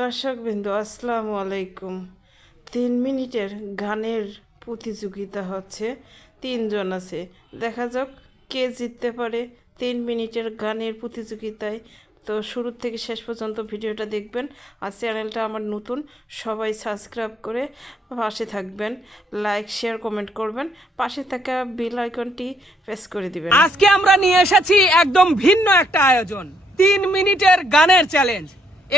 দর্শকবৃন্দ আসসালামু আলাইকুম। 3 মিনিটের গানের প্রতিযোগিতা হচ্ছে, 3জন আছে। দেখা যাক কে জিততে পারে 3 মিনিটের গানের প্রতিযোগিতায়। তো শুরু থেকে শেষ পর্যন্ত ভিডিওটা দেখবেন। আর চ্যানেলটা আমার নতুন, সবাই সাবস্ক্রাইব করে পাশে থাকবেন, লাইক শেয়ার কমেন্ট করবেন, পাশে থাকা বেল আইকনটি প্রেস করে দিবেন। আজকে আমরা নিয়ে এসেছি একদম ভিন্ন একটা আয়োজন, 3 মিনিটের গানের চ্যালেঞ্জ।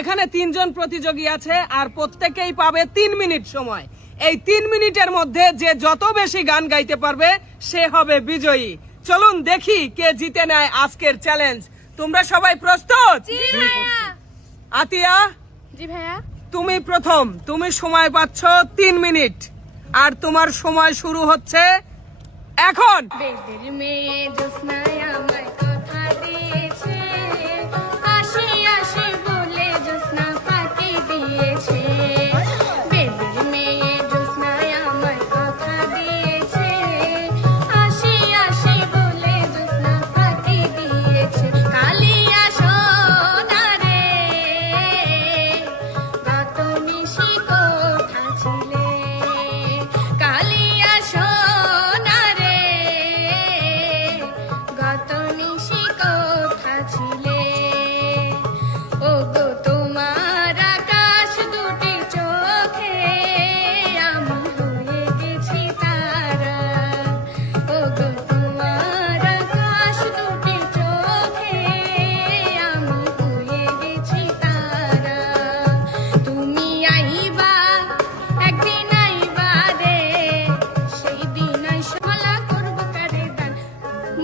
এখানে 3জন প্রতিযোগী আছে আর প্রত্যেকেই পাবে 3 মিনিট সময়। এই 3 মিনিটের মধ্যে যে যত বেশি গান গাইতে পারবে সে হবে বিজয়ী। চলুন দেখি কে জিতে নেয় আজকের চ্যালেঞ্জ। তোমরা সবাই প্রস্তুত? জি ভাইয়া। আতিয়া, জি ভাইয়া। তুমি প্রথম, তুমি সময় পাচ্ছ 3 মিনিট আর তোমার সময় শুরু হচ্ছে এখন। বেদের মেয়ে জ্যোৎস্নায় আমায় কথা দিয়েছে, আসি আসি বলে জ্যোৎস্না ফাঁকি দিয়েছে। বেদের মেয়ে জ্যোৎস্নায় আমায় কথা দিয়েছে, আসি আসি বলে জ্যোৎস্না ফাঁকি দিয়েছে। কালিয়া সোনারে কত নিশি কোথা ছিলে, কালিয়া সোনারে গত নিশি কোথা ছিলে। ওগো তোমার আকাশ দুটি চোখে আমি হয়ে গেছি তারা, ওগো তোমার আকাশ দুটি চোখে আমি হয়ে গেছি তারা। তুমি আইবা একদিন, আইবা রে সেই দিন আইসলা করব কারে দান।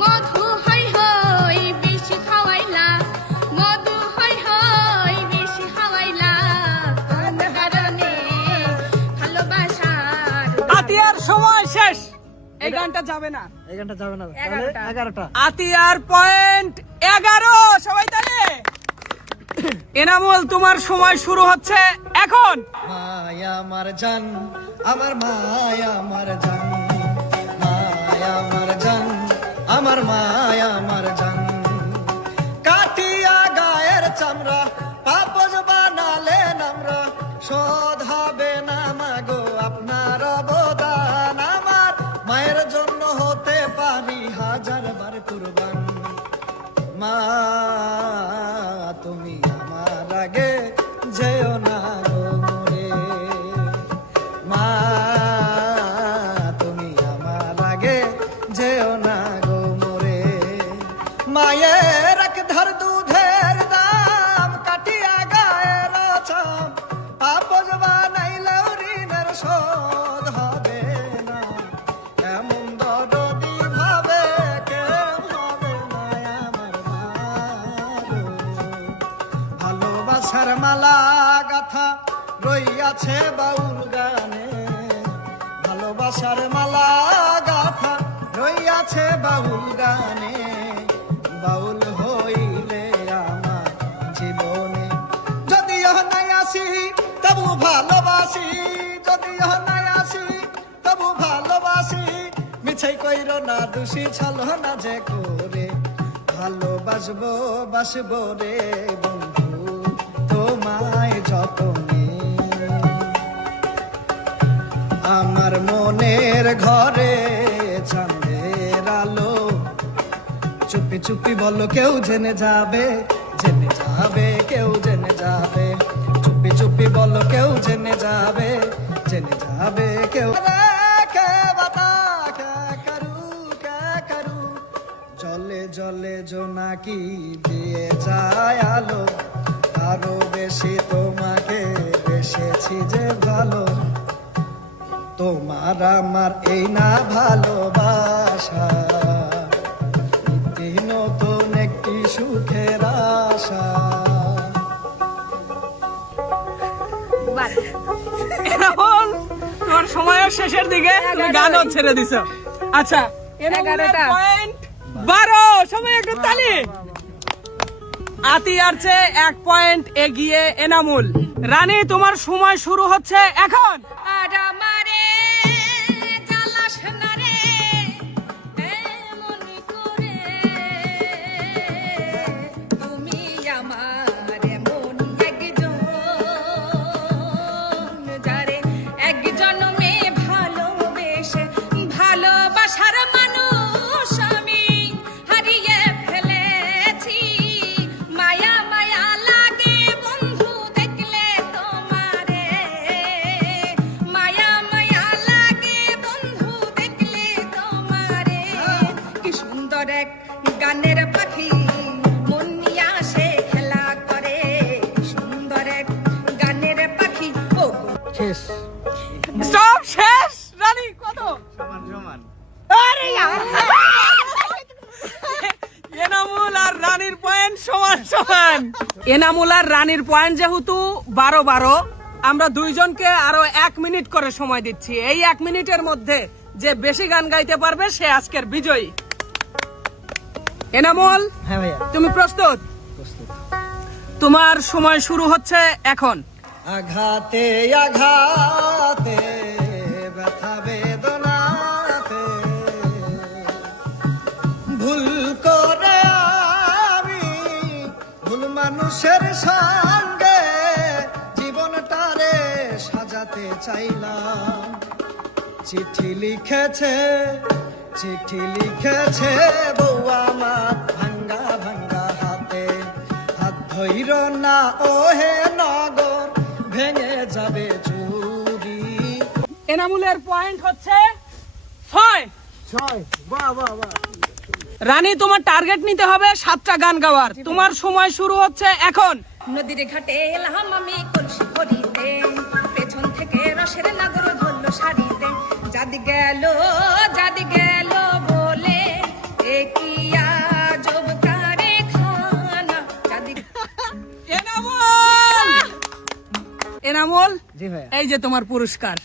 মধু হই হই বেশি খাওয়াইলা, মধু হই হই বেশি খাওয়াইলা, কোন কারণে ভালোবাসার আতিয়ার সময় শেষ। এই গানটা যাবে না, এই গানটা যাবে না, তাহলে 11টা। আতিয়ার পয়েন্ট 11। সবাই তাহলে এনামুল, তোমার সময় শুরু হচ্ছে এখন। মায়া আমার জান, আমার মায়া আমার জান, মায়া আমার জান, আমার মায়া আমার জান। কাটিয়া গায়ের চামড়া পাপজ বানালেন আমরা, শোধ হবে না মাগো আপনার অবদান। আমার মায়ের জন্য হতে পারি 1000বার কুরবান। মা তুমি আমার আগে যেও না গো মোরে, মা তুমি আমার আগে যেও না গো মোরে। মায়ের এক ধার দুধের দাম, কাটিয়া গায়ের চাম পাপজ বানাইলেও ঋণের শোধ হবে না। এমন দরদি ভাবে কেউ হবে না আমার মা গো। ভালোবাসার মালা গাথা রইয়াছে বাউল গানে, ভালোবাসার মালা গাথা রইয়াছে বাউল গানে। বাউল হইলে আমার জীবনে যদিও নাই আসি তবু ভালোবাসি, যদিও নাই আসি তবু ভালোবাসি। মিছাই কইর না দোষী ছল না যে করে, ভালোবাসবো বাসবো রে বন্ধু তোমায় যতনে। আমার মনের ঘরে চাঁদের আলো, চুপি চুপি বলো কেউ জেনে যাবে, জেনে যাবে কেউ জেনে যাবে। চুপি চুপি বলো কেউ জেনে যাবে, জেনে যাবে কেউ। কে বাতা কে করু জলে জলে জোনাকি দিয়ে যায় আলো, আরো বেশি তোমাকে বেসেছি যে ভালো। তোমার আমার এই না ভালোবাসা, নতুন একটি সুখের আশা। এনামুল, তোমার সময়ের শেষের দিকে, তুমি গানও ছেড়ে দিছো। আচ্ছা, এনামুলের পয়েন্ট 12। সবাই একটু তালি। আতিয়ার চেয়ে 1 পয়েন্ট এগিয়ে এনামুল। রানী, তোমার সময় শুরু হচ্ছে এখন। আর আমারে জ্বালাস না রে এমন করে, তুমি আমার এমন একজন শেষ সব শেষ। রানী কত? আরে এনামুল আর রানীর পয়েন্ট সমান সমান। এনামুল আর রানীর পয়েন্ট যেহেতু 12-12, আমরা দুইজনকে আরো 1 মিনিট করে সময় দিচ্ছি। এই 1 মিনিটের মধ্যে যে বেশি গান গাইতে পারবে সে আজকের বিজয়ী। এনামুল, হ্যাঁ ভাইয়া তুমি প্রস্তুত? তোমার সময় শুরু হচ্ছে এখন। আঘাতে আঘাতে ব্যথা বেদনাতে ভুল করে আমি ভুল মানুষের সঙ্গে জীবনটারে সাজাতে চাইলাম। চিঠি লিখেছে বউ আমার ভাঙ্গা ভাঙ্গা হাতে, হাত ধইর না ওহে নগর ভেঙে যাবে চুরি। এনামুলের পয়েন্ট হচ্ছে 6। বাহ বাহ বাহ। রানী, তোমার টার্গেট নিতে হবে 7টা গান গাওয়ার। তোমার সময় শুরু হচ্ছে এখন। নদীর ঘাটে এলাম আমি কলসি ভরিতে, পেছন থেকে রসের নাগর ধরলো শাড়িতে, জাদি গেল বলে এ কি আজব কারে খানা। জাদি এনামুল, জি ভাইয়া। এই যে তোমার পুরস্কার।